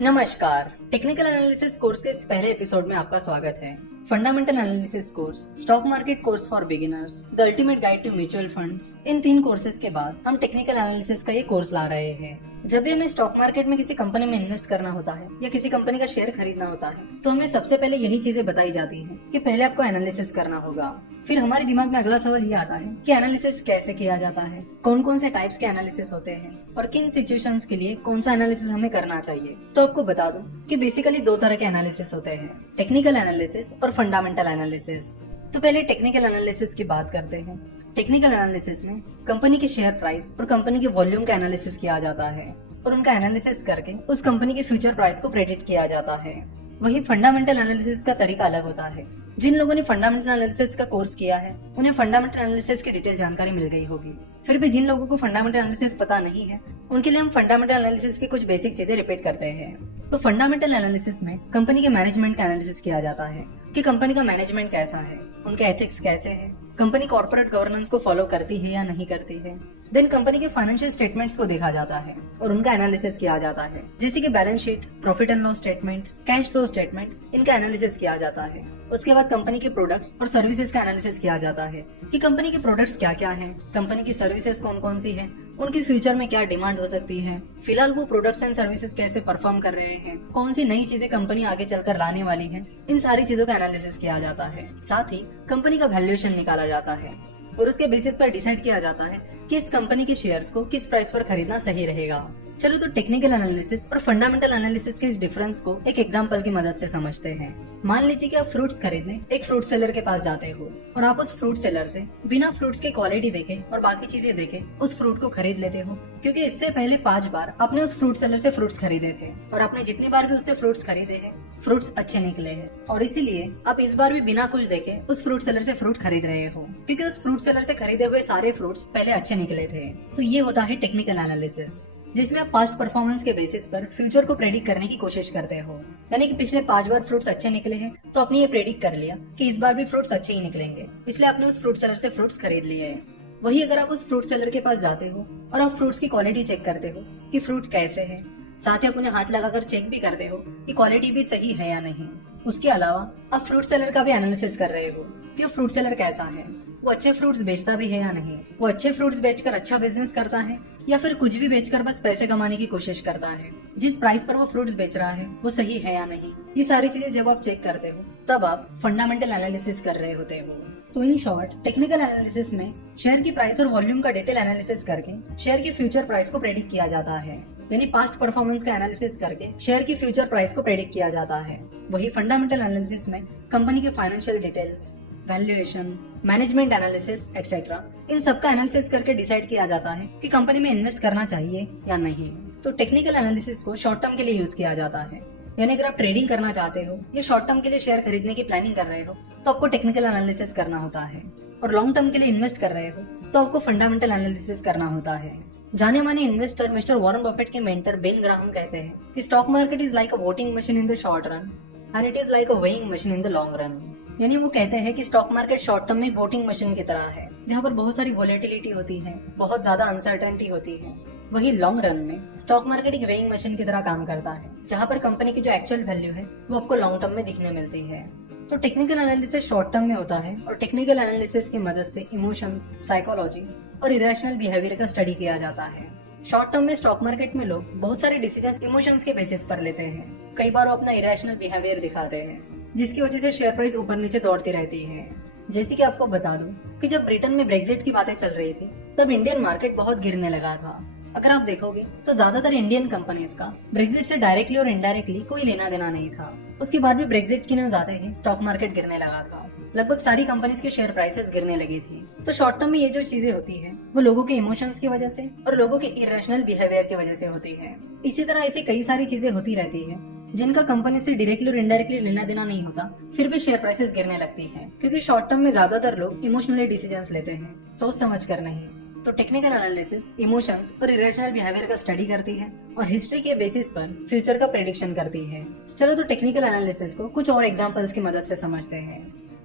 नमस्कार। Technical analysis course के इस पहले एपिसोड में आपका स्वागत है। Fundamental analysis course, stock market course for beginners, the ultimate guide to mutual funds, in 3 courses के बाद हम टेक्निकल एनालिसिस का ये कोर्स ला रहे हैं। जब भी हमें स्टॉक मार्केट में किसी कंपनी में इन्वेस्ट करना होता है या किसी कंपनी का शेयर खरीदना होता है तो हमें सबसे पहले यही चीजें बताई जाती हैं कि पहले आपको एनालिसिस करना होगा। फिर हमारे दिमाग में अगला सवाल ये आता है कि एनालिसिस कैसे किया जाता है, कौन कौन से टाइप्स के एनालिसिस होते हैं और किन सिचुएशंस के लिए कौन सा एनालिसिस हमें करना चाहिए। तो आपको बता दूं कि बेसिकली 2 तरह के एनालिसिस होते हैं, टेक्निकल एनालिसिस और फंडामेंटल एनालिसिस। तो पहले टेक्निकल एनालिसिस की बात करते हैं। टेक्निकल एनालिसिस में कंपनी के शेयर प्राइस और कंपनी के वॉल्यूम का एनालिसिस किया जाता है और उनका एनालिसिस करके उस कंपनी के फ्यूचर प्राइस को प्रेडिक्ट किया जाता है। वही फंडामेंटल एनालिसिस का तरीका अलग होता है। जिन लोगों ने फंडामेंटल एनालिसिस का कोर्स किया है उन्हें फंडामेंटल एनालिसिस की डिटेल जानकारी मिल गई होगी। फिर भी जिन लोगों को फंडामेंटल एनालिसिस पता नहीं है उनके लिए हम फंडामेंटल एनालिसिस की कुछ बेसिक चीजें रिपीट करते हैं। तो फंडामेंटल एनालिसिस में कंपनी के मैनेजमेंट का एनालिसिस किया जाता है कि कंपनी का मैनेजमेंट कैसा है, उनके एथिक्स कैसे हैं, कंपनी कॉर्पोरेट गवर्नेंस को फॉलो करती है या नहीं करती है। देन कंपनी के फाइनेंशियल स्टेटमेंट्स को देखा जाता है और उनका एनालिसिस किया जाता है, जैसे कि balance sheet, profit and loss statement, cash flow statement, इनका एनालिसिस किया जाता है। उसके बाद कंपनी के प्रोडक्ट्स और सर्विसेज का एनालिसिस किया जाता है कि कंपनी के प्रोडक्ट्स क्या क्या हैं, कंपनी की सर्विसेज कौन कौन सी हैं, उनकी फ्यूचर में क्या डिमांड हो सकती है, फिलहाल वो प्रोडक्ट्स एंड सर्विसेज कैसे परफॉर्म कर रहे हैं, कौन सी नई चीजें कंपनी आगे चलकर लाने वाली है। इन सारी चीजों का एनालिसिस किया जाता है। साथ ही कंपनी का वैल्यूएशन निकाला जाता है और उसके बेसिस पर डिसाइड किया जाता है कि इस कंपनी के शेयर्स को किस प्राइस पर खरीदना सही रहेगा। चलो तो टेक्निकल एनालिसिस और फंडामेंटल एनालिसिस के इस डिफरेंस को एक एग्जांपल की मदद से समझते हैं। मान लीजिए कि आप फ्रूट्स खरीदने एक फ्रूट सेलर के पास जाते हो और आप उस फ्रूट सेलर से बिना फ्रूट्स की क्वालिटी देखे और बाकी चीजें देखे उस फ्रूट को खरीद लेते हो, क्योंकि इससे पहले 5 बार आपने उस फ्रूट सेलर से फ्रूट्स खरीदे थे और आपने जितनी बार भी उससे फ्रूट्स खरीदे हैं फ्रूट्स अच्छे निकले हैं और इसीलिए आप इस बार भी बिना कुछ देखे उस फ्रूट सेलर से फ्रूट खरीद रहे हो, क्योंकि उस फ्रूट सेलर से खरीदे हुए सारे फ्रूट्स पहले अच्छे निकले थे। तो ये होता है टेक्निकल एनालिसिस, जिसमें आप पास्ट परफॉर्मेंस के बेसिस पर फ्यूचर को प्रेडिक्ट करने की कोशिश करते हो। यानी कि पिछले 5 बार फ्रूट्स अच्छे निकले हैं तो आपने ये प्रेडिक्ट कर लिया कि इस बार भी फ्रूट्स अच्छे ही निकलेंगे, इसलिए आपने उस फ्रूट सेलर से फ्रूट्स खरीद लिए। वही अगर आप उस फ्रूट सेलर के पास जाते हो और आप फ्रूट्स की क्वालिटी चेक करते हो कि फ्रूट कैसे है, साथ ही आप उन्हें हाथ लगाकर चेक भी करते हो कि क्वालिटी भी सही है या नहीं। उसके अलावा आप फ्रूट सेलर का भी एनालिसिस कर रहे हो कि वो फ्रूट सेलर कैसा है, वो अच्छे फ्रूट्स बेचता भी है या नहीं, वो अच्छे फ्रूट्स बेचकर अच्छा बिजनेस करता है या फिर कुछ भी बेचकर बस पैसे कमाने की कोशिश करता है, जिस प्राइस पर वो फ्रूट्स बेच रहा है वो सही है या नहीं। ये सारी चीजें जब आप चेक करते हो तब आप फंडामेंटल एनालिसिस कर रहे होते हो। तो इन शॉर्ट टेक्निकल एनालिसिस में शेयर की प्राइस और वॉल्यूम का डिटेल एनालिसिस करके शेयर की फ्यूचर प्राइस को प्रेडिक्ट किया जाता है, यानी पास्ट परफॉर्मेंस का एनालिसिस करके शेयर की फ्यूचर प्राइस को प्रेडिक्ट किया जाता है। वही फंडामेंटल एनालिसिस में कंपनी के financial details, valuation, management analysis etcetera, इन सब का एनालिसिस करके डिसाइड किया जाता है कि कंपनी में इन्वेस्ट करना चाहिए या नहीं। तो टेक्निकल एनालिसिस को शॉर्ट टर्म के लिए यूज किया जाता है, यानी अगर आप ट्रेडिंग करना चाहते हो या शॉर्ट टर्म के लिए शेयर खरीदने की प्लानिंग कर रहे हो तो आपको टेक्निकल एनालिसिस करना होता है, और लॉन्ग टर्म के लिए इन्वेस्ट कर रहे हो तो आपको फंडामेंटल एनालिसिस करना होता है। जाने माने इन्वेस्टर मिस्टर वॉरेन बफेट के मेंटर बेन ग्राहम कहते हैं कि stock market is like a voting machine in the short run and it is like a weighing machine in the long run. यानी वो कहते हैं कि स्टॉक मार्केट शॉर्ट टर्म में वोटिंग मशीन की तरह है, जहाँ पर बहुत सारी वोलेटिलिटी होती है, बहुत ज्यादा अनसर्टेनिटी होती है। वही लॉन्ग रन में स्टॉक मार्केट एक वेइंग मशीन की तरह काम करता है, जहाँ पर कंपनी की जो एक्चुअल वैल्यू है वो आपको लॉन्ग टर्म में दिखने मिलती है। तो टेक्निकल एनालिसिस शॉर्ट टर्म में होता है और टेक्निकल एनालिसिस की मदद से इमोशंस, साइकोलॉजी और इरेशनल बिहेवियर का स्टडी किया जाता है। शॉर्ट टर्म में स्टॉक मार्केट में लोग बहुत सारे डिसीजंस इमोशंस के बेसिस पर लेते हैं। कई बार वो अपना इरेशनल बिहेवियर दिखाते हैं, जिसकी वजह से शेयर प्राइस ऊपर नीचे दौड़ती रहती है। जैसे कि आपको बता दूं कि जब ब्रिटेन में ब्रेक्जिट की बातें चल रही थी तब इंडियन मार्केट बहुत गिरने लगा था। अगर आप देखोगे तो ज्यादातर इंडियन कंपनीज का ब्रेक्जिट से डायरेक्टली और इनडायरेक्टली कोई लेना देना नहीं था। उसके बाद भी ब्रेक्जिट की न्यूज आते ही स्टॉक मार्केट गिरने लगा था, लगभग सारी कंपनीज के शेयर प्राइसेस गिरने लगी थी। तो शॉर्ट टर्म में ये जो चीजें होती है वो लोगों के इमोशंस की वजह से और लोगों के इरेशनल बिहेवियर की वजह से होती है। इसी तरह ऐसी कई सारी चीजें होती रहती है जिनका कंपनी से डायरेक्टली और इनडायरेक्टली लेना देना नहीं होता, फिर भी शेयर प्राइसेस गिरने लगती हैं, क्योंकि शॉर्ट टर्म में ज्यादातर लोग इमोशनली डिसीजंस लेते हैं, सोच समझ कर नहीं। तो टेक्निकल एनालिसिस इमोशंस और इरेशनल बिहेवियर का स्टडी करती है और हिस्ट्री के बेसिस पर फ्यूचर का प्रेडिक्शन करती है। चलो तो टेक्निकल एनालिसिस को कुछ और एग्जांपल्स की मदद से समझते हैं।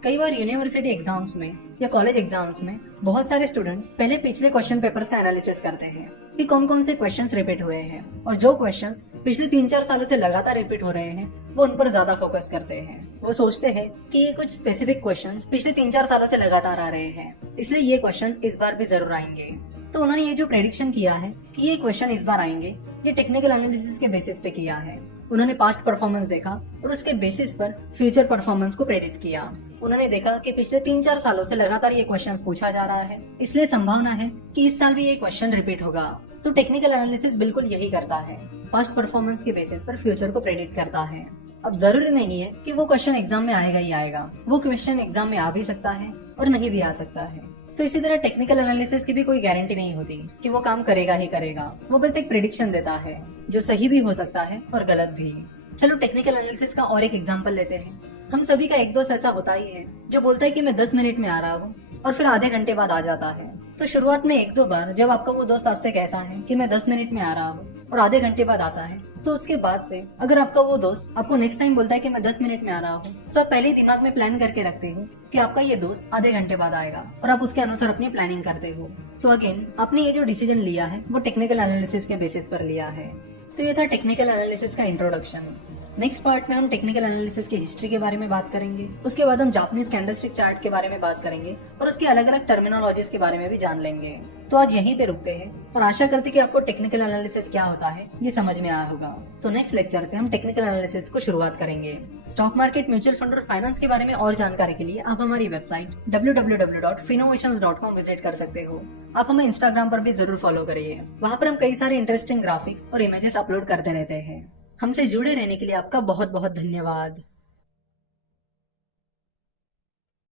कई बार यूनिवर्सिटी एग्जाम्स में या कॉलेज एग्जाम्स में बहुत सारे स्टूडेंट्स पहले पिछले क्वेश्चन पेपर्स का एनालिसिस करते हैं कि कौन कौन से क्वेश्चंस रिपीट हुए हैं, और जो क्वेश्चंस पिछले 3-4 सालों से लगातार रिपीट हो रहे हैं वो उन पर ज्यादा फोकस करते हैं। वो सोचते हैं कि ये कुछ स्पेसिफिक क्वेश्चंस पिछले 3-4 सालों से लगातार आ रहे हैं, इसलिए ये क्वेश्चंस इस बार भी जरूर आएंगे। तो उन्होंने ये जो प्रेडिक्शन किया है कि ये क्वेश्चन इस बार आएंगे, ये टेक्निकल एनालिसिस के बेसिस पे किया है। उन्होंने पास्ट परफॉर्मेंस देखा और उसके बेसिस पर फ्यूचर परफॉर्मेंस को प्रेडिक्ट किया। उन्होंने देखा कि पिछले 3-4 सालों से लगातार ये क्वेश्चंस पूछा जा रहा है, इसलिए संभावना है कि इस साल भी ये क्वेश्चन रिपीट होगा। तो टेक्निकल एनालिसिस बिल्कुल यही करता है, पास्ट परफॉर्मेंस के बेसिस पर फ्यूचर को प्रेडिक्ट करता है। अब जरूरी नहीं है कि वो क्वेश्चन एग्जाम में आएगा ही आएगा, वो क्वेश्चन एग्जाम में आ भी सकता है और नहीं भी आ सकता है। तो इसी तरह टेक्निकल एनालिसिस की भी कोई गारंटी नहीं होती कि वो काम करेगा ही करेगा, वो बस एक प्रेडिक्शन देता है जो सही भी हो सकता है और गलत भी। चलो टेक्निकल एनालिसिस का और एक एग्जांपल लेते हैं। हम सभी का एक दोस्त ऐसा होता ही है जो बोलता है कि मैं 10 मिनट में आ रहा हूँ और फिर आधे घंटे बाद आ जाता है। तो शुरुआत में 1-2 बार जब आपका वो दोस्त आपसे कहता है कि मैं 10 मिनट में आ रहा हूँ और आधे घंटे बाद आता है, तो उसके बाद से अगर आपका वो दोस्त आपको नेक्स्ट टाइम बोलता है कि मैं 10 मिनट में आ रहा हूँ, तो आप पहले ही दिमाग में प्लान करके रखते हो कि आपका ये दोस्त आधे घंटे बाद आएगा और आप उसके अनुसार अपनी प्लानिंग करते हो। तो अगेन आपने ये जो डिसीजन लिया है वो टेक्निकल एनालिसिस के बेसिस पर लिया है। तो ये था टेक्निकल एनालिसिस का इंट्रोडक्शन। नेक्स्ट पार्ट में हम टेक्निकल एनालिसिस की हिस्ट्री के बारे में बात करेंगे, उसके बाद हम जापानीज कैंडलस्टिक चार्ट के बारे में बात करेंगे और उसकी अलग अलग टर्मिनोलॉजीज के बारे में भी जान लेंगे। तो आज यहीं पे रुकते हैं और आशा करते कि आपको टेक्निकल एनालिसिस क्या होता है ये समझ में आया होगा। तो नेक्स्ट लेक्चर से हम टेक्निकल एनालिसिस को शुरुआत करेंगे। स्टॉक मार्केट, म्यूचुअल फंड और फाइनेंस के बारे में और जानकारी के लिए आप हमारी वेबसाइट www.finnovations.com विजिट कर सकते हो। आप हमें इंस्टाग्राम पर भी जरूर फॉलो करिए, वहाँ पर हम कई सारे इंटरेस्टिंग ग्राफिक्स और इमेजेस अपलोड करते रहते हैं। हमसे जुड़े रहने के लिए आपका बहुत बहुत धन्यवाद।